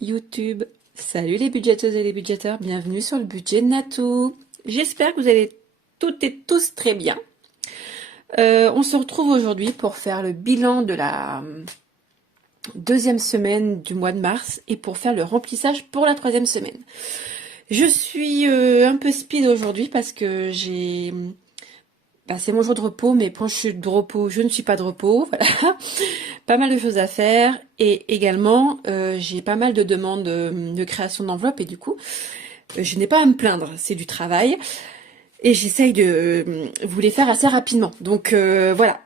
YouTube. Salut les budgéteuses et les budgéteurs, bienvenue sur le budget de Natou. J'espère que vous allez toutes et tous très bien. On se retrouve aujourd'hui pour faire le bilan de la deuxième semaine du mois de mars et pour faire le remplissage pour la troisième semaine. Je suis un peu speed aujourd'hui parce que c'est mon jour de repos, mais quand je suis de repos, je ne suis pas de repos, voilà. Pas mal de choses à faire et également j'ai pas mal de demandes de création d'enveloppes et du coup je n'ai pas à me plaindre, c'est du travail et j'essaye de vous les faire assez rapidement. Donc voilà.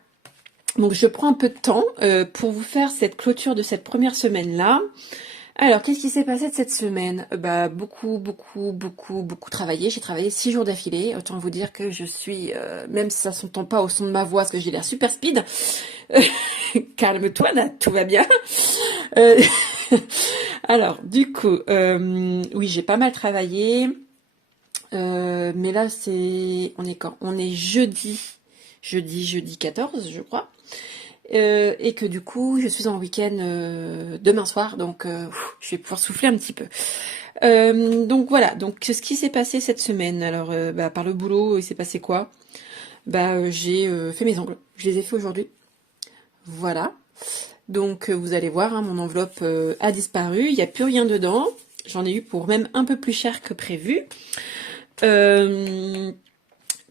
Donc je prends un peu de temps pour vous faire cette clôture de cette première semaine-là. Alors, qu'est-ce qui s'est passé de cette semaine? Beaucoup travaillé. J'ai travaillé 6 jours d'affilée. Autant vous dire que je suis, même si ça s'entend pas au son de ma voix, parce que j'ai l'air super speed. Calme-toi, Nat, tout va bien. Euh, Alors, du coup, oui, j'ai pas mal travaillé. Mais là, on est quand? On est jeudi 14, je crois. Et que du coup, je suis en week-end demain soir, donc je vais pouvoir souffler un petit peu. Donc voilà, donc ce qui s'est passé cette semaine, alors par le boulot, il s'est passé quoi? J'ai fait mes ongles, je les ai fait aujourd'hui. Voilà. Donc vous allez voir, hein, mon enveloppe a disparu, il n'y a plus rien dedans. J'en ai eu pour même un peu plus cher que prévu.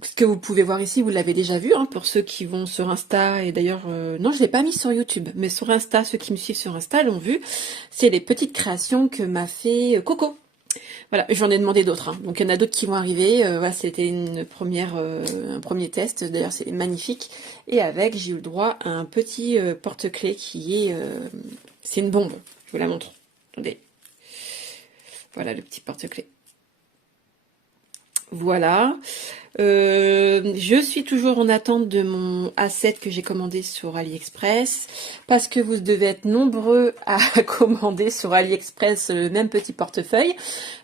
Ce que vous pouvez voir ici, vous l'avez déjà vu, hein, pour ceux qui vont sur Insta, et d'ailleurs, non, je l'ai pas mis sur YouTube, mais sur Insta, ceux qui me suivent sur Insta l'ont vu, c'est les petites créations que m'a fait Coco. Voilà, j'en ai demandé d'autres, hein. Donc il y en a d'autres qui vont arriver, voilà, c'était un premier test, d'ailleurs c'est magnifique, et avec, j'ai eu le droit à un petit porte-clés qui est, c'est une bombe, je vous la montre, attendez, voilà le petit porte-clés. Voilà. Je suis toujours en attente de mon A7 que j'ai commandé sur AliExpress parce que vous devez être nombreux à commander sur AliExpress le même petit portefeuille.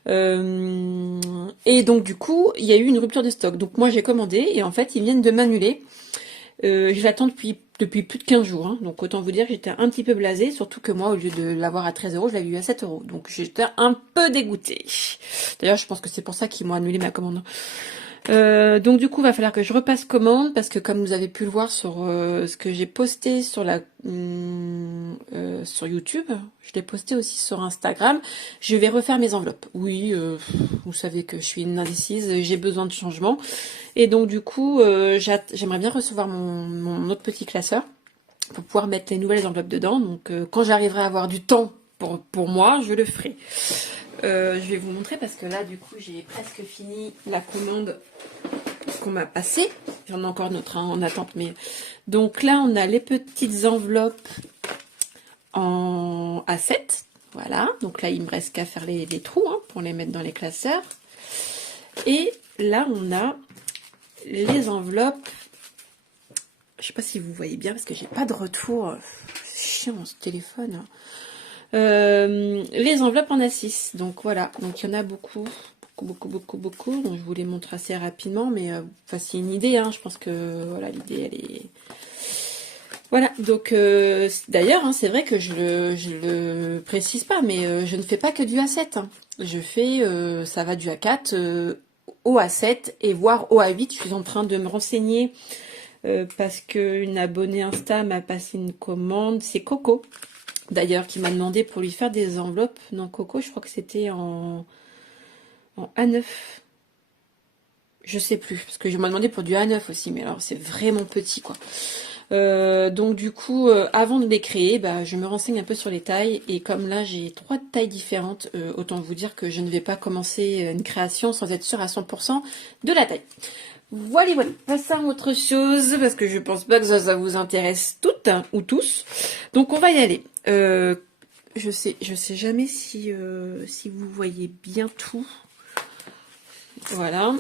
Et donc du coup, il y a eu une rupture de stock. Donc moi j'ai commandé et en fait ils viennent de m'annuler. Je l'attends depuis plus de 15 jours, hein. Donc autant vous dire que j'étais un petit peu blasée, surtout que moi au lieu de l'avoir à 13 euros, je l'avais eu à 7 euros. Donc j'étais un peu dégoûtée. D'ailleurs je pense que c'est pour ça qu'ils m'ont annulé ma commande. Donc du coup, va falloir que je repasse commande parce que comme vous avez pu le voir sur ce que j'ai posté sur YouTube, je l'ai posté aussi sur Instagram. Je vais refaire mes enveloppes. Oui, vous savez que je suis une indécise, j'ai besoin de changement. Et donc du coup, j'aimerais bien recevoir mon autre petit classeur pour pouvoir mettre les nouvelles enveloppes dedans. Donc quand j'arriverai à avoir du temps pour moi, je le ferai. Je vais vous montrer parce que là du coup j'ai presque fini la commande qu'on m'a passée. J'en ai encore notre en attente, mais donc là on a les petites enveloppes en A7. Voilà, donc là il me reste qu'à faire les trous, hein, pour les mettre dans les classeurs. Et là on a les enveloppes. Je sais pas si vous voyez bien parce que j'ai pas de retour. C'est chiant ce téléphone. Les enveloppes en A6, donc voilà, donc il y en a beaucoup. Donc je vous les montre assez rapidement, mais c'est une idée, hein, je pense que voilà, l'idée elle est. Voilà, donc d'ailleurs, hein, c'est vrai que je le précise pas, mais je ne fais pas que du A7. Hein. Je fais, ça va du A4 au A7 et voire au A8. Je suis en train de me renseigner parce qu'une abonnée Insta m'a passé une commande, c'est Coco. D'ailleurs, qui m'a demandé pour lui faire des enveloppes. Non, Coco, je crois que c'était en A9. Je sais plus, parce que je m'ai demandé pour du A9 aussi, mais alors c'est vraiment petit, quoi. Donc du coup, avant de les créer, je me renseigne un peu sur les tailles. Et comme là, j'ai 3 tailles différentes, autant vous dire que je ne vais pas commencer une création sans être sûre à 100% de la taille. Voilà, passons à autre chose, parce que je pense pas que ça vous intéresse toutes, hein, ou tous. Donc on va y aller. Je sais jamais si vous voyez bien tout. Voilà.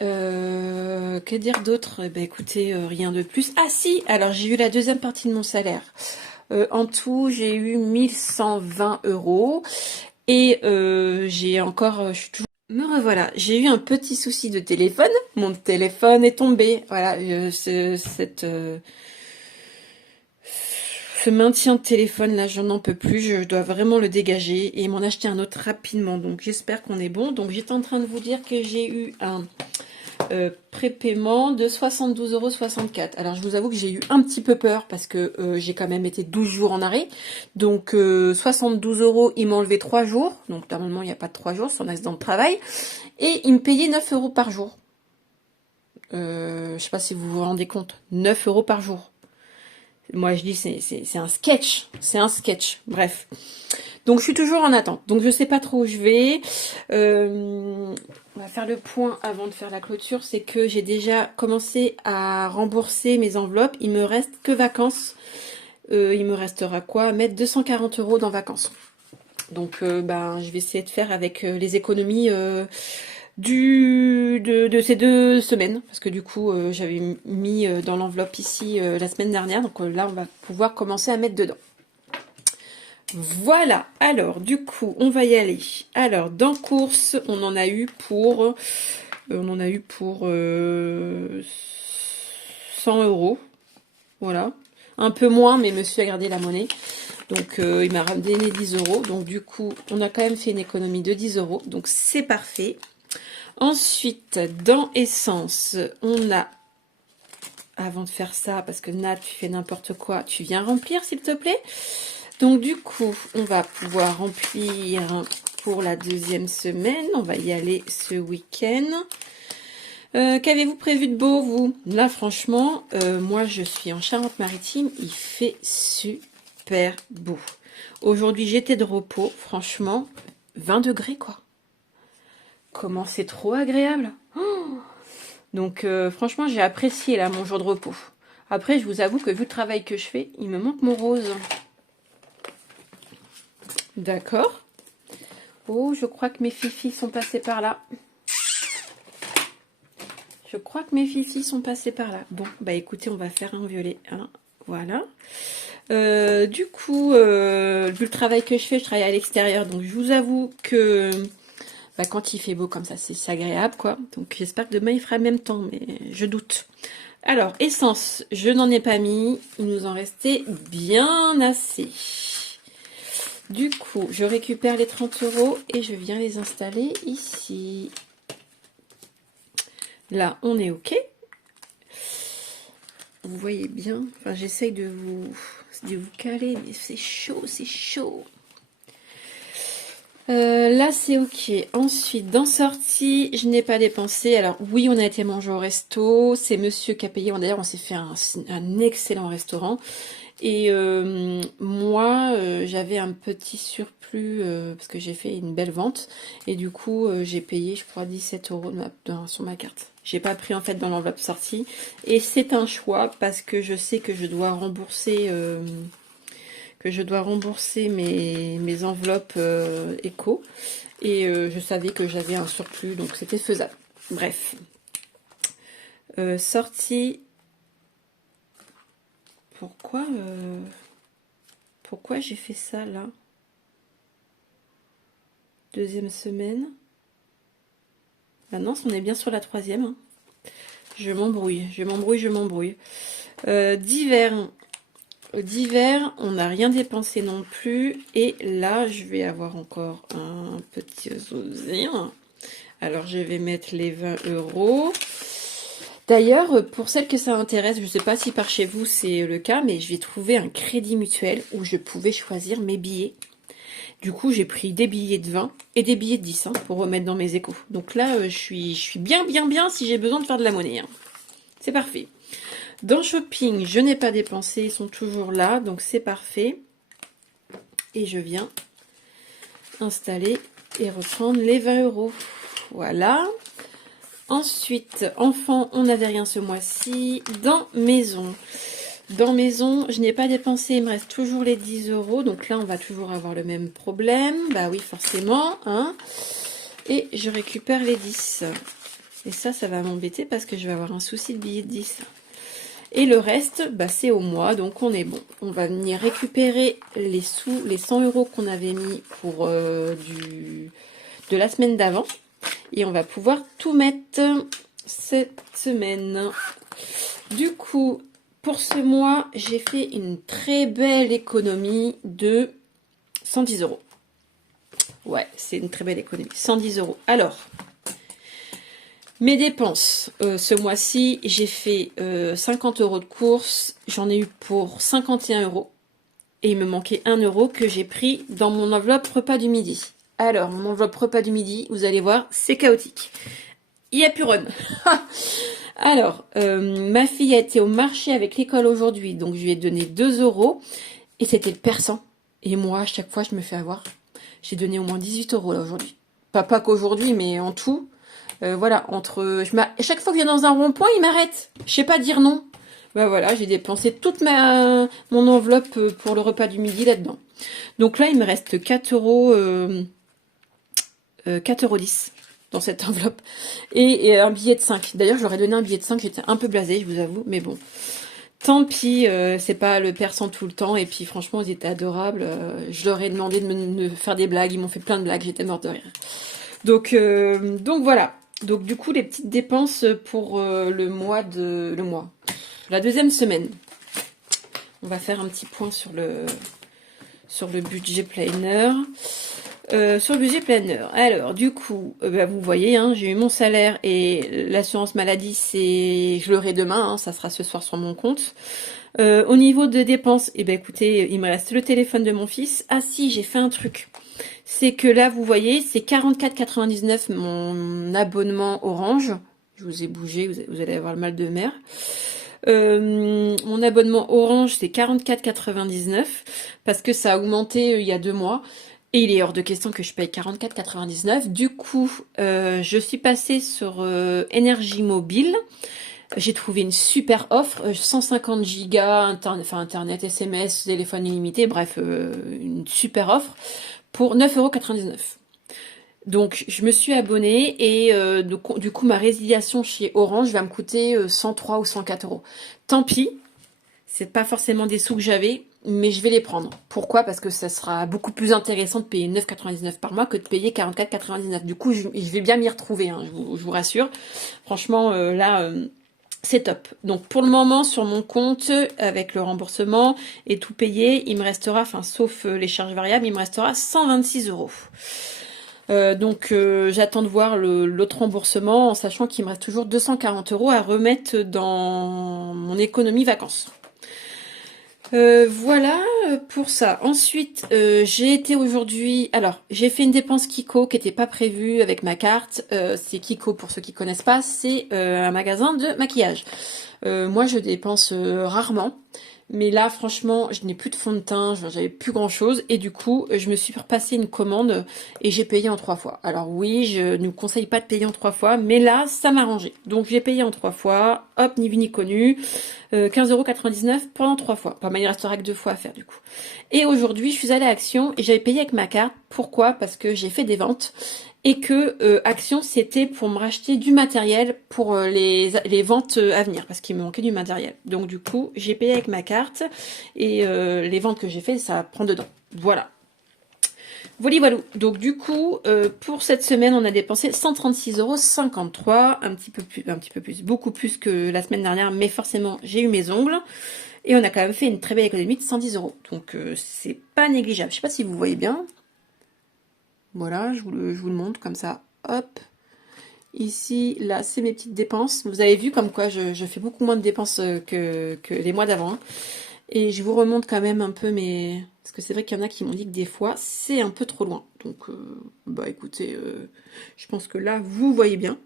Que dire d'autre? Écoutez, rien de plus. Ah si, alors j'ai eu la deuxième partie de mon salaire. En tout, j'ai eu 1120 euros. Et j'ai encore, je suis toujours. Me revoilà, j'ai eu un petit souci de téléphone. Mon téléphone est tombé. Voilà, ce ce maintien de téléphone, là, j'en peux plus. Je dois vraiment le dégager et m'en acheter un autre rapidement. Donc, j'espère qu'on est bon. Donc, j'étais en train de vous dire que j'ai eu un prépaiement de 72,64 €. Alors, je vous avoue que j'ai eu un petit peu peur parce que j'ai quand même été 12 jours en arrêt. Donc, 72 €, il m'a enlevé 3 jours. Donc, normalement, il n'y a pas de 3 jours, c'est un accident de travail. Et il me payait 9 € par jour. Je sais pas si vous vous rendez compte. 9 € par jour. Moi, je dis, c'est un sketch. C'est un sketch. Bref. Donc, je suis toujours en attente. Donc, je sais pas trop où je vais. On va faire le point avant de faire la clôture. C'est que j'ai déjà commencé à rembourser mes enveloppes. Il me reste que vacances. Il me restera quoi? Mettre 240 € dans vacances. Donc, je vais essayer de faire avec les économies de ces 2 semaines, parce que du coup j'avais mis dans l'enveloppe ici la semaine dernière, donc là on va pouvoir commencer à mettre dedans. Voilà, alors du coup on va y aller. Alors dans course on en a eu pour 100 €, voilà, un peu moins, mais monsieur a gardé la monnaie. Donc il m'a ramené 10 €, donc du coup on a quand même fait une économie de 10 €, donc c'est parfait. Ensuite, dans essence, on a, avant de faire ça, parce que Nat, tu fais n'importe quoi, tu viens remplir s'il te plaît. Donc du coup, on va pouvoir remplir pour la 2e semaine. On va y aller ce week-end. Qu'avez-vous prévu de beau, vous? Là, franchement, moi, je suis en Charente-Maritime. Il fait super beau. Aujourd'hui, j'étais de repos. Franchement, 20 degrés, quoi. Comment c'est trop agréable. Donc franchement j'ai apprécié là mon jour de repos. Après je vous avoue que vu le travail que je fais, il me manque mon rose. D'accord. Oh, je crois que mes fifis sont passés par là. Je crois que mes fifis sont passés par là. Bon, bah écoutez, on va faire un violet. Hein. Voilà. Du coup, vu le travail que je fais, je travaille à l'extérieur. Donc je vous avoue que quand il fait beau comme ça, c'est agréable, quoi. Donc j'espère que demain il fera le même temps, mais je doute. Alors, essence, je n'en ai pas mis. Il nous en restait bien assez. Du coup, je récupère les 30 € et je viens les installer ici. Là, on est OK. Vous voyez bien. Enfin, j'essaye de vous caler, mais c'est chaud, c'est chaud. Là c'est ok. Ensuite dans sortie je n'ai pas dépensé. Alors oui on a été manger au resto. C'est monsieur qui a payé. D'ailleurs on s'est fait un excellent restaurant. Et moi j'avais un petit surplus parce que j'ai fait une belle vente. Et du coup j'ai payé je crois 17 € sur ma carte. J'ai pas pris en fait dans l'enveloppe sortie. Et c'est un choix parce que je sais que je dois rembourser... mes enveloppes éco et je savais que j'avais un surplus donc c'était faisable. Bref, sortie. Pourquoi j'ai fait ça là? 2e semaine. Maintenant on est bien sur la 3e. Hein. Je m'embrouille. D'hiver, on n'a rien dépensé non plus. Et là, je vais avoir encore un petit sousir. Alors, je vais mettre les 20 €. D'ailleurs, pour celles que ça intéresse, je ne sais pas si par chez vous c'est le cas, mais je vais trouver un crédit mutuel où je pouvais choisir mes billets. Du coup, j'ai pris des billets de 20 et des billets de 10 hein, pour remettre dans mes échos. Donc là, je suis bien si j'ai besoin de faire de la monnaie. Hein. C'est parfait. Dans shopping, je n'ai pas dépensé, ils sont toujours là, donc c'est parfait. Et je viens installer et reprendre les 20 €. Voilà. Ensuite, enfant, on n'avait rien ce mois-ci. Dans maison, je n'ai pas dépensé, il me reste toujours les 10 €. Donc là, on va toujours avoir le même problème. Bah oui, forcément. Hein. Et je récupère les 10. Et ça va m'embêter parce que je vais avoir un souci de billet de 10. Et le reste, c'est au mois, donc on est bon. On va venir récupérer les sous, les 100 € qu'on avait mis pour de la semaine d'avant. Et on va pouvoir tout mettre cette semaine. Du coup, pour ce mois, j'ai fait une très belle économie de 110 euros. Ouais, c'est une très belle économie. 110 euros. Alors, mes dépenses, ce mois-ci, j'ai fait 50 euros de courses. J'en ai eu pour 51 euros. Et il me manquait 1 euro que j'ai pris dans mon enveloppe repas du midi. Alors, mon enveloppe repas du midi, vous allez voir, c'est chaotique. Il n'y a plus run. Alors, ma fille a été au marché avec l'école aujourd'hui, donc je lui ai donné 2 euros. Et c'était le persan. Et moi, à chaque fois, je me fais avoir. J'ai donné au moins 18 euros là aujourd'hui. Pas qu'aujourd'hui, mais en tout. Voilà, entre... chaque fois que je viens dans un rond-point, il m'arrête. Je sais pas dire non. Bah voilà, j'ai dépensé toute mon enveloppe pour le repas du midi là-dedans. Donc là, il me reste 4 euros, 4,10 € dans cette enveloppe. Et un billet de 5. D'ailleurs, je leur ai donné un billet de 5. J'étais un peu blasée, je vous avoue. Mais bon, tant pis, c'est pas le persan tout le temps. Et puis franchement, ils étaient adorables. Je leur ai demandé de me faire des blagues. Ils m'ont fait plein de blagues. J'étais morte de rire. Donc voilà. Donc du coup, les petites dépenses pour la deuxième semaine. On va faire un petit point sur le budget planner. Sur le budget planner. Alors, du coup, vous voyez, hein, j'ai eu mon salaire et l'assurance maladie, je l'aurai demain, hein, ça sera ce soir sur mon compte. Au niveau de dépenses, écoutez, il me reste le téléphone de mon fils. Ah si, j'ai fait un truc. C'est que là, vous voyez, c'est 44,99 mon abonnement Orange. Je vous ai bougé, vous allez avoir le mal de mer. Mon abonnement Orange, c'est 44,99 parce que ça a augmenté il y a 2 mois. Et il est hors de question que je paye 44,99. Du coup, je suis passée sur Énergie Mobile. J'ai trouvé une super offre, 150 gigas, internet, SMS, téléphone illimité, bref, une super offre pour 9,99 €. Donc, je me suis abonnée et du coup, ma résiliation chez Orange va me coûter 103 ou 104 euros. Tant pis, c'est pas forcément des sous que j'avais, mais je vais les prendre. Pourquoi? Parce que ça sera beaucoup plus intéressant de payer 9,99 par mois que de payer 44,99. Du coup, je vais bien m'y retrouver, hein, je vous rassure. Franchement, là, c'est top. Donc, pour le moment, sur mon compte, avec le remboursement et tout payé, il me restera, enfin, sauf les charges variables, il me restera 126 euros. Donc j'attends de voir l'autre remboursement en sachant qu'il me reste toujours 240 euros à remettre dans mon économie vacances. Voilà pour ça. Ensuite, j'ai été aujourd'hui... Alors, j'ai fait une dépense Kiko qui n'était pas prévue avec ma carte. C'est Kiko, pour ceux qui connaissent pas, c'est un magasin de maquillage. Moi, je dépense rarement. Mais là, franchement, je n'ai plus de fond de teint, j'avais plus grand chose. Et du coup, je me suis repassé une commande et j'ai payé en 3 fois. Alors oui, je ne vous conseille pas de payer en 3 fois, mais là, ça m'a arrangé. Donc j'ai payé en 3 fois, hop, ni vu ni connu, 15,99 € pendant 3 fois. Enfin, il restera que 2 fois à faire du coup. Et aujourd'hui, je suis allée à Action et j'avais payé avec ma carte. Pourquoi? Parce que j'ai fait des ventes. Et que Action, c'était pour me racheter du matériel pour les ventes à venir, parce qu'il me manquait du matériel. Donc du coup, j'ai payé avec ma carte, et les ventes que j'ai fait, ça prend dedans. Voilà. Voilà. Donc du coup, pour cette semaine, on a dépensé 136,53 €, un petit peu plus, beaucoup plus que la semaine dernière, mais forcément, j'ai eu mes ongles. Et on a quand même fait une très belle économie de 110 €. Donc c'est pas négligeable. Je sais pas si vous voyez bien. Voilà, je vous le montre comme ça. Hop. Ici, là, c'est mes petites dépenses. Vous avez vu comme quoi je fais beaucoup moins de dépenses que les mois d'avant. Et je vous remonte quand même un peu mes... Parce que c'est vrai qu'il y en a qui m'ont dit que des fois, c'est un peu trop loin. Donc, écoutez, je pense que là, vous voyez bien.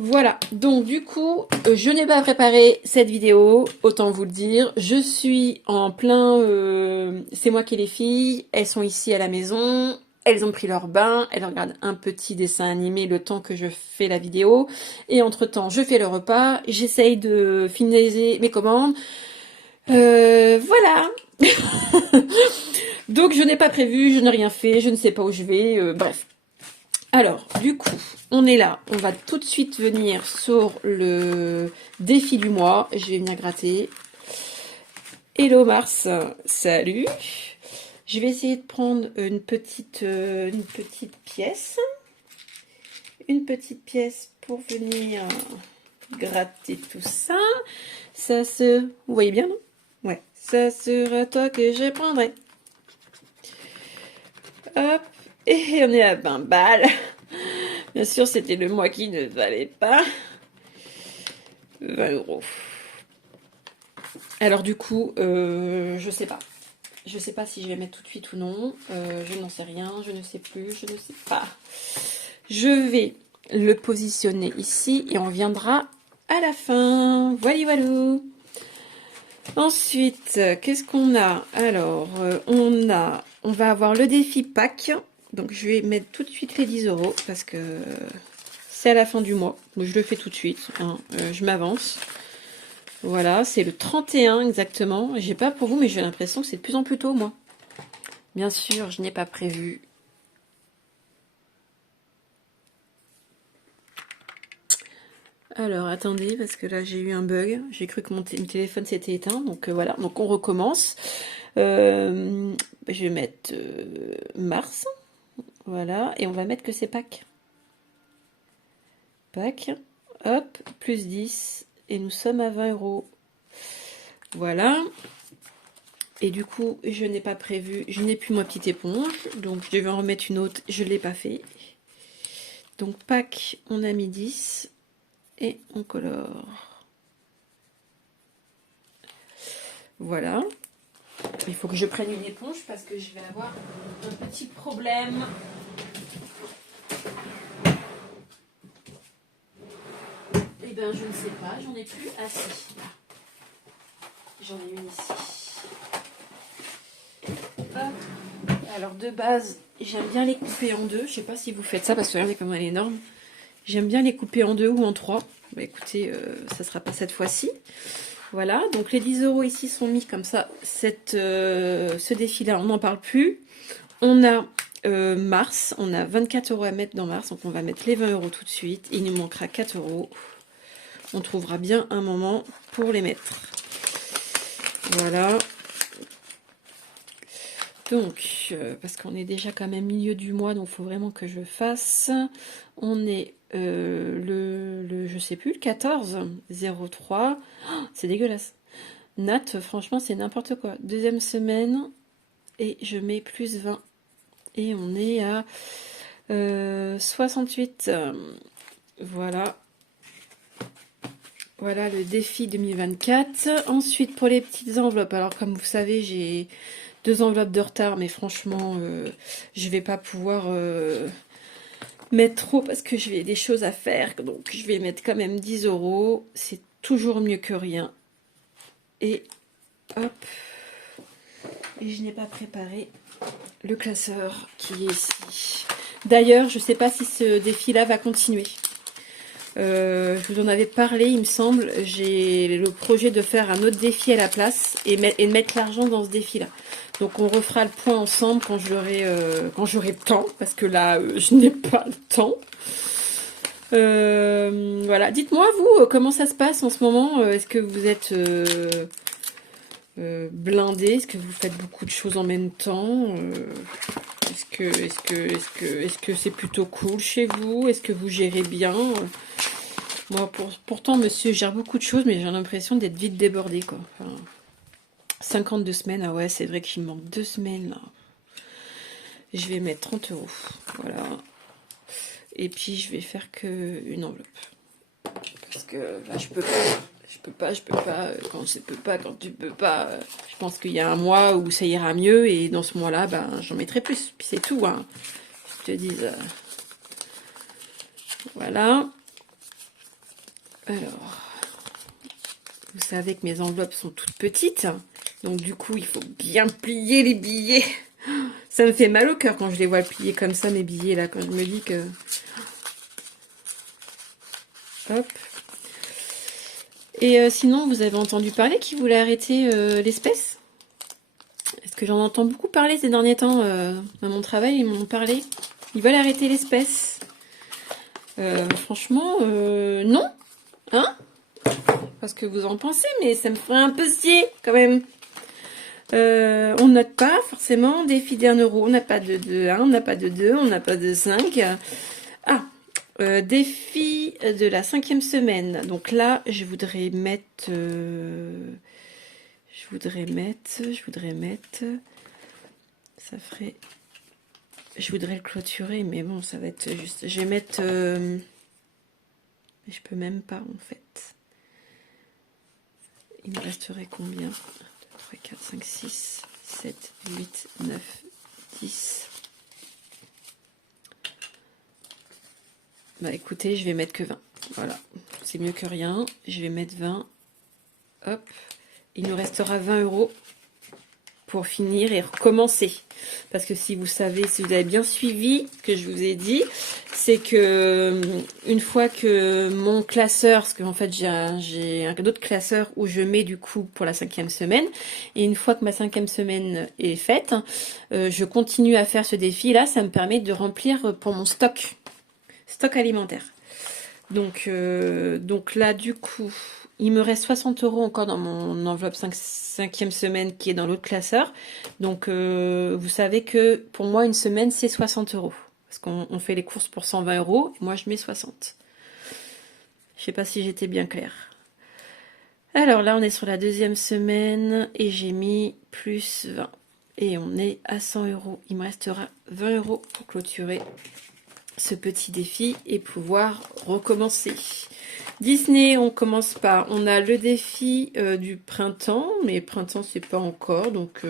Voilà, donc du coup, je n'ai pas préparé cette vidéo, autant vous le dire. Je suis en plein... c'est moi qui ai les filles, elles sont ici à la maison, elles ont pris leur bain, elles regardent un petit dessin animé le temps que je fais la vidéo. Et entre-temps, je fais le repas, j'essaye de finaliser mes commandes. Voilà. Donc je n'ai pas prévu, je n'ai rien fait, je ne sais pas où je vais, bref. Alors, du coup, on est là. On va tout de suite venir sur le défi du mois. Je vais venir gratter. Hello Mars, salut. Je vais essayer de prendre une petite pièce. Une petite pièce pour venir gratter tout ça. Ça se... Vous voyez bien, non? Ouais. Ça sera toi que je prendrai. Hop. Et on est à 20 balles. Bien sûr, c'était le mois qui ne valait pas 20 euros. Alors du coup, je sais pas. Je sais pas si je vais mettre tout de suite ou non. Je n'en sais rien, je ne sais plus, je ne sais pas. Je vais le positionner ici et on viendra à la fin. Voilà, voilà. Ensuite, qu'est-ce qu'on a? Alors, on va avoir le défi Pâques. Donc, je vais mettre tout de suite les 10 euros parce que c'est à la fin du mois. Donc, je le fais tout de suite. Hein. Je m'avance. Voilà, c'est le 31 exactement. J'ai pas pour vous, mais j'ai l'impression que c'est de plus en plus tôt, moi. Bien sûr, je n'ai pas prévu. Alors, attendez, parce que là, j'ai eu un bug. J'ai cru que mon téléphone s'était éteint. Donc, voilà. Donc, on recommence. Je vais mettre mars. Voilà. Et on va mettre que c'est Pâques. Pâques. Hop, plus 10. Et nous sommes à 20 euros. Voilà. Et du coup, je n'ai pas prévu. Je n'ai plus ma petite éponge. Donc, je devais en remettre une autre. Je ne l'ai pas fait. Donc, Pâques, on a mis 10. Et on colore. Voilà. Il faut que je prenne une éponge parce que je vais avoir un petit problème. Eh bien, je ne sais pas, j'en ai plus assez. J'en ai une ici. Hop. Alors, de base, j'aime bien les couper en deux. Je ne sais pas si vous faites ça parce que regardez comment elle est énorme. J'aime bien les couper en deux ou en trois. Bah, écoutez, ça ne sera pas cette fois-ci. Voilà, donc les 10 euros ici sont mis comme ça. Ce défi-là, on n'en parle plus. On a mars, on a 24 euros à mettre dans mars, donc on va mettre les 20 euros tout de suite. Il nous manquera 4 euros. On trouvera bien un moment pour les mettre. Voilà. Donc, parce qu'on est déjà quand même milieu du mois, donc il faut vraiment que je fasse. On est je sais plus, le 14, 03. Oh, c'est dégueulasse. Nat, franchement, c'est n'importe quoi. Deuxième semaine, et je mets plus 20. Et on est à 68. Voilà. Voilà le défi 2024. Ensuite, pour les petites enveloppes, alors comme vous savez, j'ai 2 enveloppes de retard, mais franchement, je vais pas pouvoir mettre trop parce que j'ai des choses à faire. Donc, je vais mettre quand même 10 euros. C'est toujours mieux que rien. Et hop. Et je n'ai pas préparé le classeur qui est ici. D'ailleurs, je ne sais pas si ce défi-là va continuer. Je vous en avais parlé, il me semble. J'ai le projet de faire un autre défi à la place et de mettre l'argent dans ce défi-là. Donc on refera le point ensemble quand j'aurai le temps, parce que là, je n'ai pas le temps. Voilà. Dites-moi, vous, comment ça se passe en ce moment? Est-ce que vous êtes blindé? Est-ce que vous faites beaucoup de choses en même temps? Est-ce que c'est plutôt cool chez vous? Est-ce que vous gérez bien? Moi, pourtant, monsieur gère beaucoup de choses, mais j'ai l'impression d'être vite débordée, quoi. Enfin, 52 semaines, ah ouais, c'est vrai qu'il me manque 2 semaines, là. Je vais mettre 30 euros, voilà. Et puis, je vais faire que une enveloppe. Parce que là, je peux pas, quand tu peux pas. Je pense qu'il y a un mois où ça ira mieux, et dans ce mois-là, ben, j'en mettrai plus. Puis c'est tout, hein. Je te dis, voilà. Alors, vous savez que mes enveloppes sont toutes petites. Donc du coup, il faut bien plier les billets. Ça me fait mal au cœur quand je les vois plier comme ça, mes billets, là, quand je me dis que... Hop. Et sinon, vous avez entendu parler qu'ils voulaient arrêter l'espèce? Est-ce que j'en entends beaucoup parler ces derniers temps dans mon travail, ils m'ont parlé. Ils veulent arrêter l'espèce. Franchement, non. Hein? Parce que vous en pensez, mais ça me ferait un peu scier quand même. On note pas forcément défi d'1 euro. On n'a pas de 1, on n'a pas de 2, on n'a pas de 5. Ah, Défi de la 5e semaine. Donc là, je voudrais mettre... Ça ferait... Je voudrais le clôturer, mais bon, ça va être juste... Je vais mettre... Je peux même pas, en fait. Il me resterait combien? 1, 2, 3, 4, 5, 6, 7, 8, 9, 10... Bah écoutez, je vais mettre que 20. Voilà, c'est mieux que rien. Je vais mettre 20. Hop. Il nous restera 20 € pour finir et recommencer. Parce que si vous savez, si vous avez bien suivi ce que je vous ai dit, c'est que une fois que mon classeur, parce qu'en fait j'ai un autre classeur où je mets du coup pour la 5e semaine, et une fois que ma 5e semaine est faite, je continue à faire ce défi. Là, ça me permet de remplir pour mon stock alimentaire. Donc là, du coup, il me reste 60 € encore dans mon enveloppe 5e semaine qui est dans l'autre classeur. Donc, vous savez que pour moi, une semaine, c'est 60 €. Parce qu'on fait les courses pour 120 €. Et moi, je mets 60. Je sais pas si j'étais bien claire. Alors là, on est sur la 2e semaine et j'ai mis plus 20. Et on est à 100 €. Il me restera 20 € pour clôturer ce petit défi et pouvoir recommencer. Disney, on commence pas. On a le défi du printemps, mais printemps c'est pas encore, donc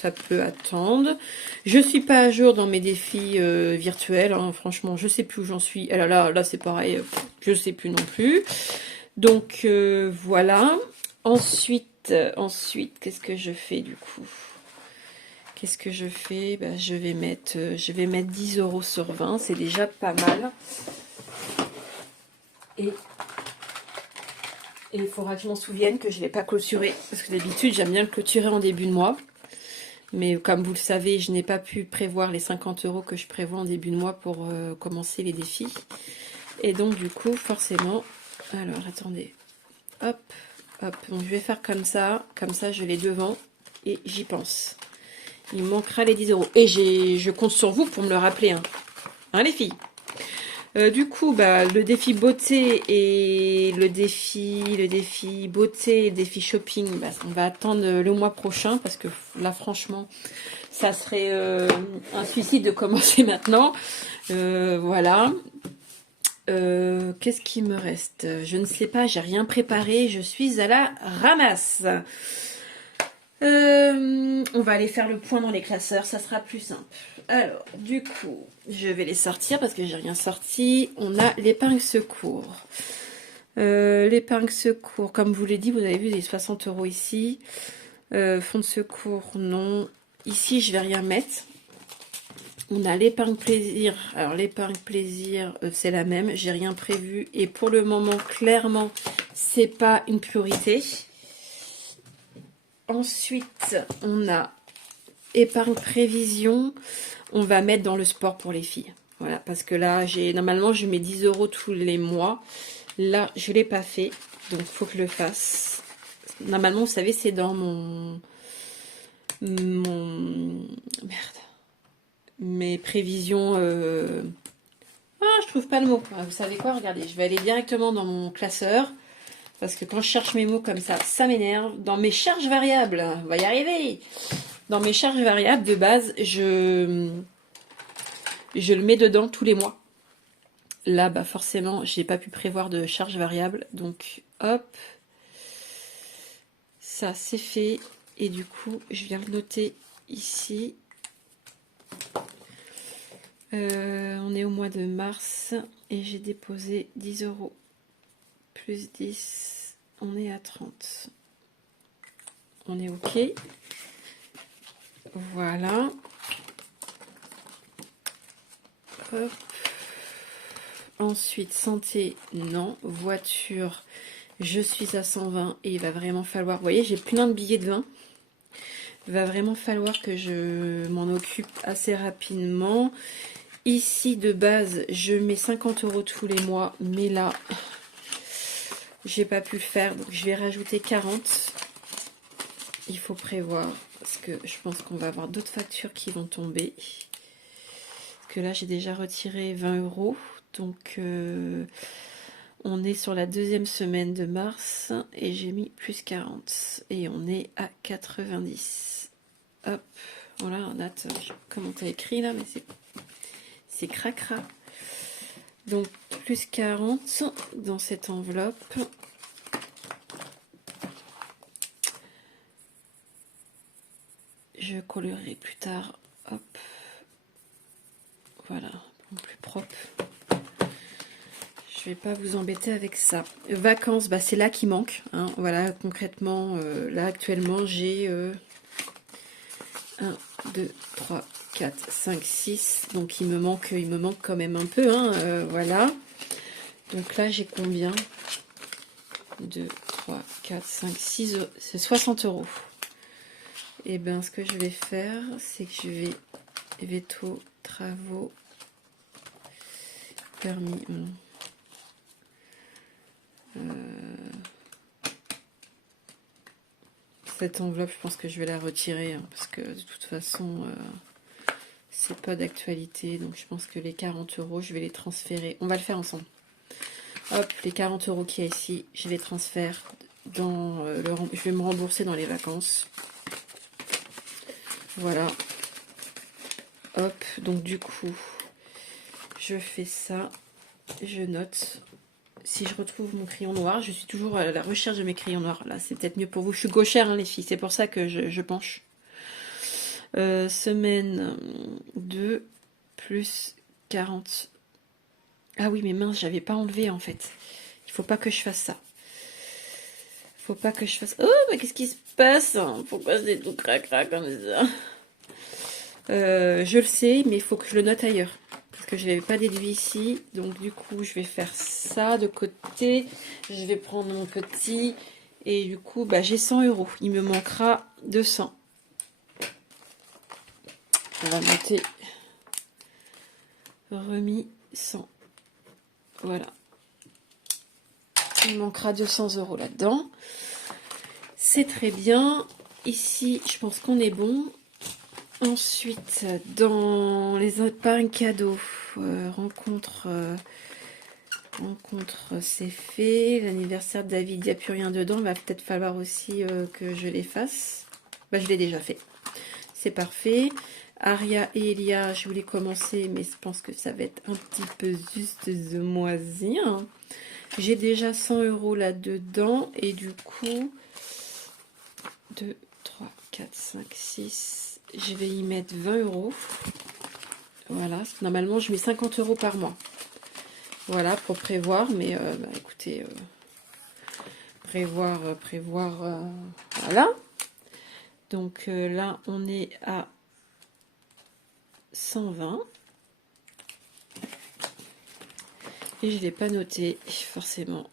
ça peut attendre. Je suis pas à jour dans mes défis virtuels, hein, franchement, je sais plus où j'en suis. Ah là c'est pareil, je sais plus non plus. Donc voilà. Ensuite, qu'est-ce que je fais du coup? Qu'est-ce que je fais? Bah, je vais mettre 10 € sur 20, c'est déjà pas mal. Et il faudra que je m'en souvienne que je ne l'ai pas clôturé. Parce que d'habitude, j'aime bien le clôturer en début de mois. Mais comme vous le savez, je n'ai pas pu prévoir les 50 € que je prévois en début de mois pour commencer les défis. Et donc, du coup, forcément... Alors, attendez. Hop, hop. Donc, je vais faire comme ça. Comme ça, je l'ai devant. Et j'y pense. Il me manquera les 10 €. Et je compte sur vous pour me le rappeler. Hein, les filles? Du coup, bah, le défi beauté et le défi beauté et le défi shopping, bah, on va attendre le mois prochain parce que là, franchement, ça serait un suicide de commencer maintenant. Voilà. Qu'est-ce qui me reste? Je ne sais pas, j'ai rien préparé. Je suis à la ramasse. On va aller faire le point dans les classeurs, ça sera plus simple. Alors, du coup, je vais les sortir parce que j'ai rien sorti. On a l'épargne secours. L'épargne secours, comme je vous l'ai dit, vous avez vu les 60 € ici. Fonds de secours, non. Ici, je vais rien mettre. On a l'épargne plaisir. Alors, l'épargne plaisir, c'est la même. J'ai rien prévu. Et pour le moment, clairement, c'est pas une priorité. Ensuite, on a épargne prévision. On va mettre dans le sport pour les filles. Voilà, parce que là, normalement, je mets 10 € tous les mois. Là, je ne l'ai pas fait, donc il faut que je le fasse. Normalement, vous savez, c'est dans merde. Mes prévisions... Ah, je trouve pas le mot. Vous savez quoi? Regardez, je vais aller directement dans mon classeur. Parce que quand je cherche mes mots comme ça m'énerve. Dans mes charges variables, on va y arriver. Dans mes charges variables, de base, je le mets dedans tous les mois. Là, bah forcément, j'ai pas pu prévoir de charges variables. Donc, hop. Ça, c'est fait. Et du coup, je viens le noter ici. On est au mois de mars. Et j'ai déposé 10 €. Plus 10, on est à 30. On est OK. Voilà. Hop. Ensuite, santé, non. Voiture, je suis à 120 et il va vraiment falloir... Vous voyez, j'ai plein de billets de 20. Il va vraiment falloir que je m'en occupe assez rapidement. Ici, de base, je mets 50 € tous les mois, mais là... J'ai pas pu le faire, donc je vais rajouter 40. Il faut prévoir, parce que je pense qu'on va avoir d'autres factures qui vont tomber. Parce que là, j'ai déjà retiré 20 €. Donc, on est sur la deuxième semaine de mars et j'ai mis plus 40. Et on est à 90. Hop, voilà, Nat, je sais pas comment t'as écrit là, mais c'est cracra. Donc, plus 40 dans cette enveloppe. Je colorerai plus tard. Hop. Voilà, plus propre. Je vais pas vous embêter avec ça. Vacances, bah c'est là qui manque. Hein. Voilà, concrètement, là actuellement, j'ai 1, 2, 3, 4, 5, 6. Donc il me manque quand même un peu. Hein, voilà. Donc là, j'ai combien? 2, 3, 4, 5, 6. C'est 60 €. Et bien, ce que je vais faire, c'est que je vais veto, travaux, permis. Cette enveloppe, je pense que je vais la retirer hein, parce que de toute façon, c'est pas d'actualité. Donc, je pense que les 40 €, je vais les transférer. On va le faire ensemble. Hop, les 40 € qu'il y a ici, je les transfère dans je vais me rembourser dans les vacances. Voilà. Hop, donc du coup, je fais ça. Je note. Si je retrouve mon crayon noir, je suis toujours à la recherche de mes crayons noirs. Là, c'est peut-être mieux pour vous. Je suis gauchère, hein, les filles. C'est pour ça que je penche. Semaine 2 plus 40. Ah oui, mais mince, j'avais pas enlevé en fait. Il faut pas que je fasse ça. Faut pas que je fasse... Oh, mais qu'est-ce qui se passe? Pourquoi c'est tout cracra comme ça? Je le sais, mais il faut que je le note ailleurs. Parce que je n'avais pas déduit ici. Donc du coup, je vais faire ça de côté. Je vais prendre mon petit. Et du coup, bah, j'ai 100 €. Il me manquera 200. On va noter. Remis 100. Voilà. Il manquera 200 € là-dedans. C'est très bien. Ici, je pense qu'on est bon. Ensuite, dans les épargnes cadeaux, rencontre, c'est fait. L'anniversaire de David, il n'y a plus rien dedans. Il va peut-être falloir aussi que je les fasse. Bah, je l'ai déjà fait. C'est parfait. Aria et Elia, je voulais commencer, mais je pense que ça va être un petit peu juste de moisir. J'ai déjà 100 € là-dedans. Et du coup, 2, 3, 4, 5, 6. Je vais y mettre 20 €. Voilà. Normalement, je mets 50 € par mois. Voilà, pour prévoir. Mais bah, écoutez, prévoir. Voilà. Donc là, on est à 120. Et je ne l'ai pas noté, forcément.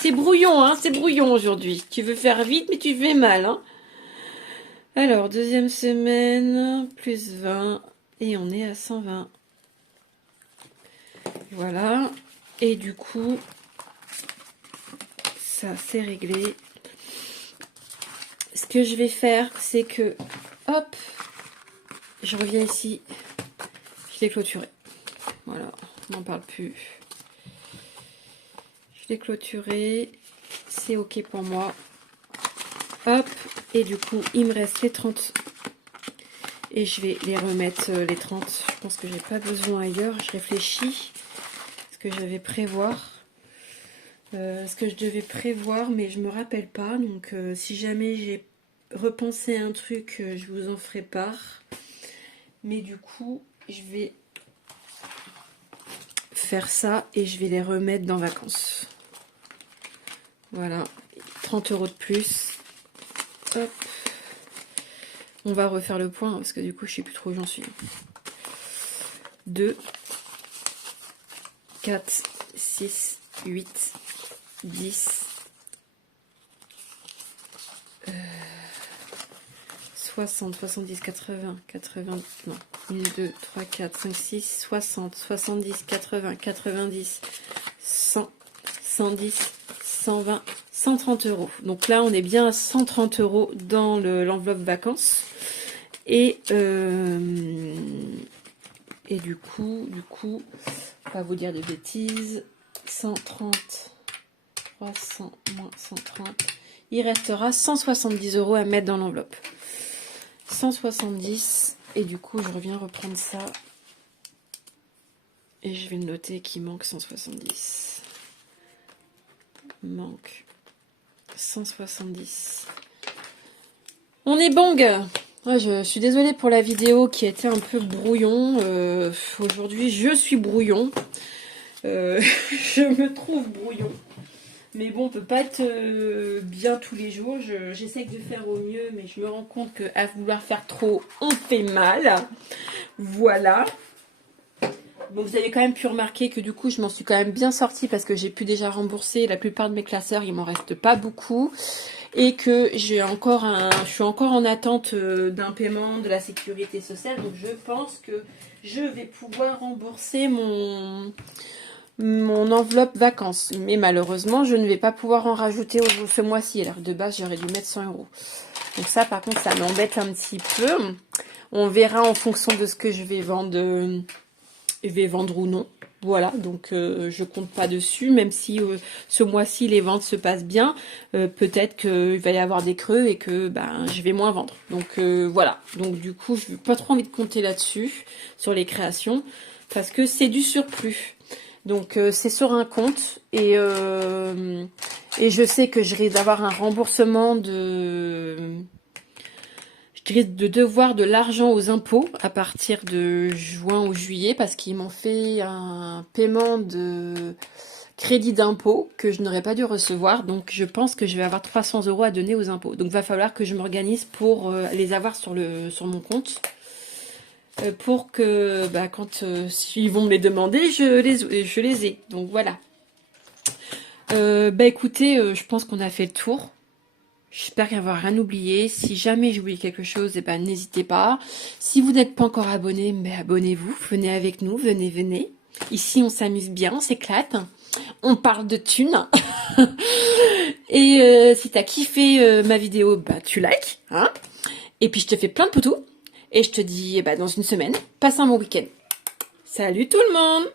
C'est brouillon, hein, c'est brouillon aujourd'hui. Tu veux faire vite, mais tu fais mal, hein. Alors, deuxième semaine, plus 20. Et on est à 120. Voilà. Et du coup, ça, c'est réglé. Ce que je vais faire, c'est que, hop, je reviens ici. Je l'ai clôturé. Voilà, on n'en parle plus. Je l'ai clôturé. C'est OK pour moi. Hop, et du coup, il me reste les 30. Et je vais les remettre, les 30. Je pense que j'ai pas besoin ailleurs. Je réfléchis. Ce que j'avais prévoir. Ce que je devais prévoir, mais je me rappelle pas. Donc, si jamais j'ai repensé un truc, je vous en ferai part. Mais du coup, je vais faire ça et je vais les remettre dans vacances. Voilà, 30 € de plus. Hop. On va refaire le point parce que du coup, je sais plus trop où j'en suis. 2, 4, 6, 8, 10, 60, 70, 80, 80, non, 1, 2, 3, 4, 5, 6, 60, 70, 80, 90, 100, 110, 120, 130 €. Donc là, on est bien à 130 € dans l'enveloppe vacances. Et Et du coup, on va vous dire des bêtises. 130, 300 moins 130. Il restera 170 € à mettre dans l'enveloppe. 170. Et du coup, je reviens reprendre ça. Et je vais le noter qu'il manque 170. Manque 170. On est bang! Ouais, je suis désolée pour la vidéo qui a été un peu brouillon. Aujourd'hui, je suis brouillon. Je me trouve brouillon. Mais bon, on peut pas être bien tous les jours. J'essaie de faire au mieux, mais je me rends compte qu'à vouloir faire trop, on fait mal. Voilà. Bon, vous avez quand même pu remarquer que du coup, je m'en suis quand même bien sortie parce que j'ai pu déjà rembourser la plupart de mes classeurs. Il m'en reste pas beaucoup. Et que je suis encore en attente d'un paiement de la sécurité sociale. Donc, je pense que je vais pouvoir rembourser mon enveloppe vacances. Mais malheureusement, je ne vais pas pouvoir en rajouter ce mois-ci. Alors, de base, j'aurais dû mettre 100 €. Donc ça, par contre, ça m'embête un petit peu. On verra en fonction de ce que je vais vendre ou non. Voilà, donc je compte pas dessus, même si ce mois-ci les ventes se passent bien, peut-être qu'il va y avoir des creux et que je vais moins vendre. Donc voilà, donc du coup je n'ai pas trop envie de compter là-dessus, sur les créations, parce que c'est du surplus. Donc c'est sur un compte et je sais que je risque d'avoir un remboursement je risque de devoir de l'argent aux impôts à partir de juin ou juillet parce qu'ils m'ont fait un paiement de crédit d'impôt que je n'aurais pas dû recevoir. Donc je pense que je vais avoir 300 € à donner aux impôts. Donc il va falloir que je m'organise pour les avoir sur mon compte. Pour que quand ils vont me les demander, je les ai. Donc voilà. Écoutez, je pense qu'on a fait le tour. J'espère n'avoir rien oublié. Si jamais j'ai oublié quelque chose, n'hésitez pas. Si vous n'êtes pas encore abonné, abonnez-vous. Venez avec nous, venez. Ici, on s'amuse bien, on s'éclate. On parle de thunes. Et si t'as kiffé ma vidéo, tu likes. Hein, et puis, je te fais plein de poutous. Et je te dis, dans une semaine, passe un bon week-end. Salut tout le monde!